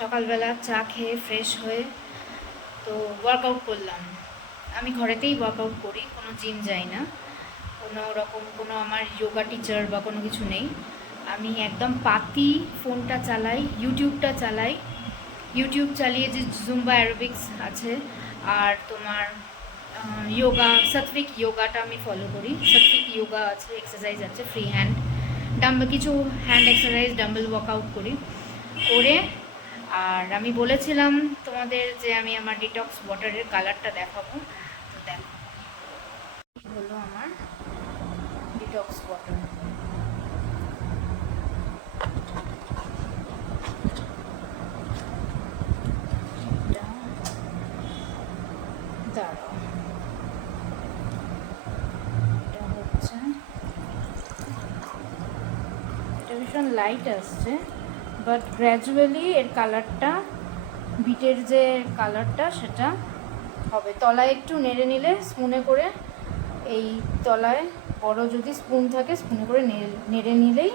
সকালবেলা চা খেয়ে ফ্রেশ হয়ে তো ওয়ার্কআউট করলাম। আমি ঘরেতেই ওয়ার্কআউট করি, কোনো জিম যাই না, কোনো রকম কোনো আমার যোগা টিচার বা কোনো কিছু নেই। আমি একদম পাতি ফোনটা চালাই, ইউটিউবটা চালাই। ইউটিউব চালিয়ে যে জুম্বা অ্যারোবিক্স আছে আর তোমার যোগা, সাত্বিক যোগাটা আমি ফলো করি। সাত্বিক যোগা আছে, এক্সারসাইজ আছে, ফ্রি হ্যান্ড ডাম্বেল, কিছু হ্যান্ড এক্সারসাইজ, ডাম্বেল ওয়ার্কআউট করি করে। আর আমি বলেছিলাম তোমাদের যে আমি আমার ডিটক্স ওয়াটারের কালারটা দেখাবো, তো দেখো হলো আমার ডিটক্স ওয়াটার। দাঁড়াও, এটা হচ্ছে, এটা ভীষণ লাইট আসছে, বাট গ্র্যাজুয়ালি এর কালারটা, বিটের যে কালারটা সেটা হবে। তলায় একটু নেড়ে নিলে স্পুনে করে, এই তলায় বড় যদি স্পুন থাকে স্পুনে করে নেড়ে নিলেই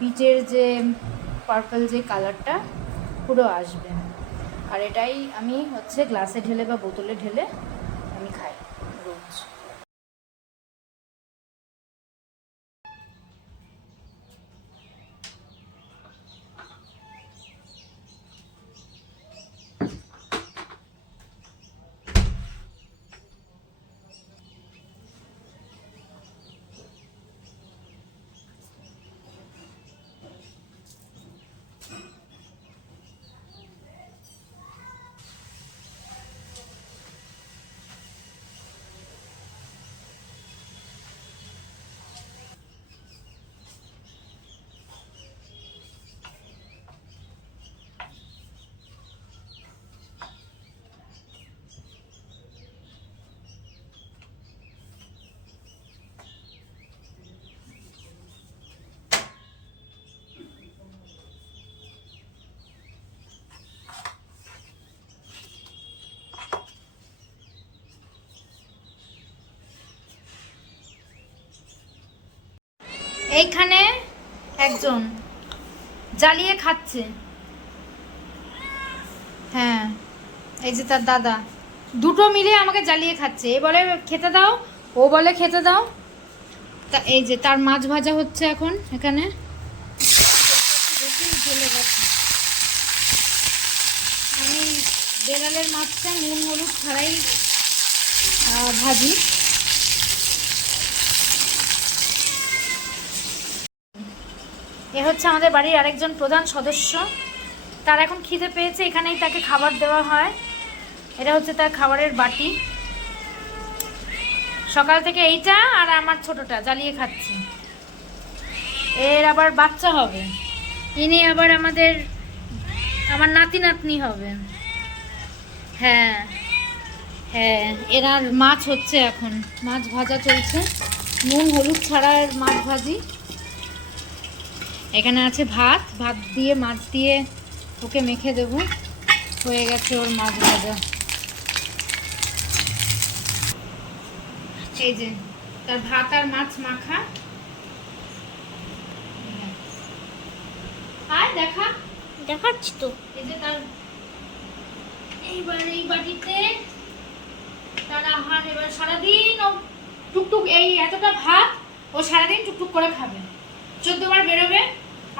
বিটের যে পার্পল যে কালারটা পুরো আসবে। আর এটাই আমি হচ্ছে গ্লাসে ঢেলে বা বোতলে ঢেলে আমি খাই রোজ। এইখানে একজন জ্বালিয়ে খাচ্ছে, হ্যাঁ এই যে তার দাদা, দুটো মিলে আমাকে জ্বালিয়ে খাচ্ছে। এ বলে খেতে দাও, ও বলে খেতে দাও। তা এই যে তার মাছ ভাজা হচ্ছে এখন এখানে। আমি বেলালের মাছটা নুন হলুদ ছাড়াই ভাজি। এ হচ্ছে আমাদের বাড়ির আরেকজন প্রধান সদস্য, তার এখন খিদে পেয়েছে, এখানেই তাকে খাবার দেওয়া হয়। এটা হচ্ছে তার খাবারের বাটি। সকাল থেকে এইটা আর আমার ছোটটা জ্বালিয়ে খাচ্ছে। এর আবার বাচ্চা হবে, ইনি আবার আমার নাতি নাতনি হবে। হ্যাঁ হ্যাঁ, এরা মাছ হচ্ছে এখন, মাছ ভাজা চলছে, নুন হলুদ ছাড়া মাছ ভাজি। এখানে আছে ভাত, ভাত দিয়ে মাছ দিয়ে ওকে মেখে দেবো, হয়ে গেছে ওর মাছ ভাজা। এই যে তার ভাত আর মাছ মাখা। আর দেখাচ্ছি তো, এই যে তার এইবার এই বাটিতে তার আহার। এবার সারাদিন ও টুকটুক, এই এতটা ভাত ও সারাদিন টুকটুক করে খাবে। 14 বার বেরোবে,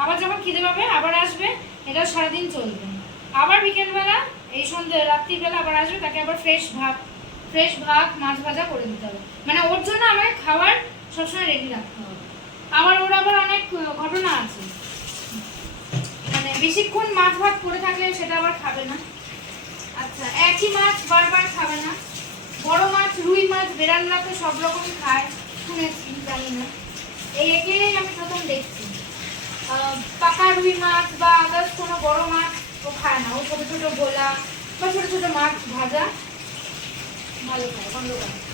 আবার যখন খিদে পাবে আবার আসবে, এটা সারাদিন চলবে। আবার বিকেলবেলা, এই সন্ধ্যে রাত্রিবেলা আবার আসবে, তাকে আবার ফ্রেশ ভাত মাছ ভাজা করে দিতে হবে। মানে ওর জন্য আমাকে খাবার সবসময় রেডি রাখতে হবে। আবার ওর আবার অনেক ঘটনা আছে, মানে বেশিক্ষণ মাছ ভাত করে থাকলে সেটা আবার খাবে না। আচ্ছা, একই মাছ বারবার খাবে না। বড় মাছ, রুই মাছ বেড়ালরা তো সব রকমই খায় শুনেছি, জানি না। একেই আমি প্রথম দেখছি। পাকা রুই মাছ বা আদার্স কোনো বড় মাছ ও খায় না। ও ছোটো ছোটো গোলা বা ছোটো ছোটো মাছ ভাজা ভালো খায়, বন্ধ খায়।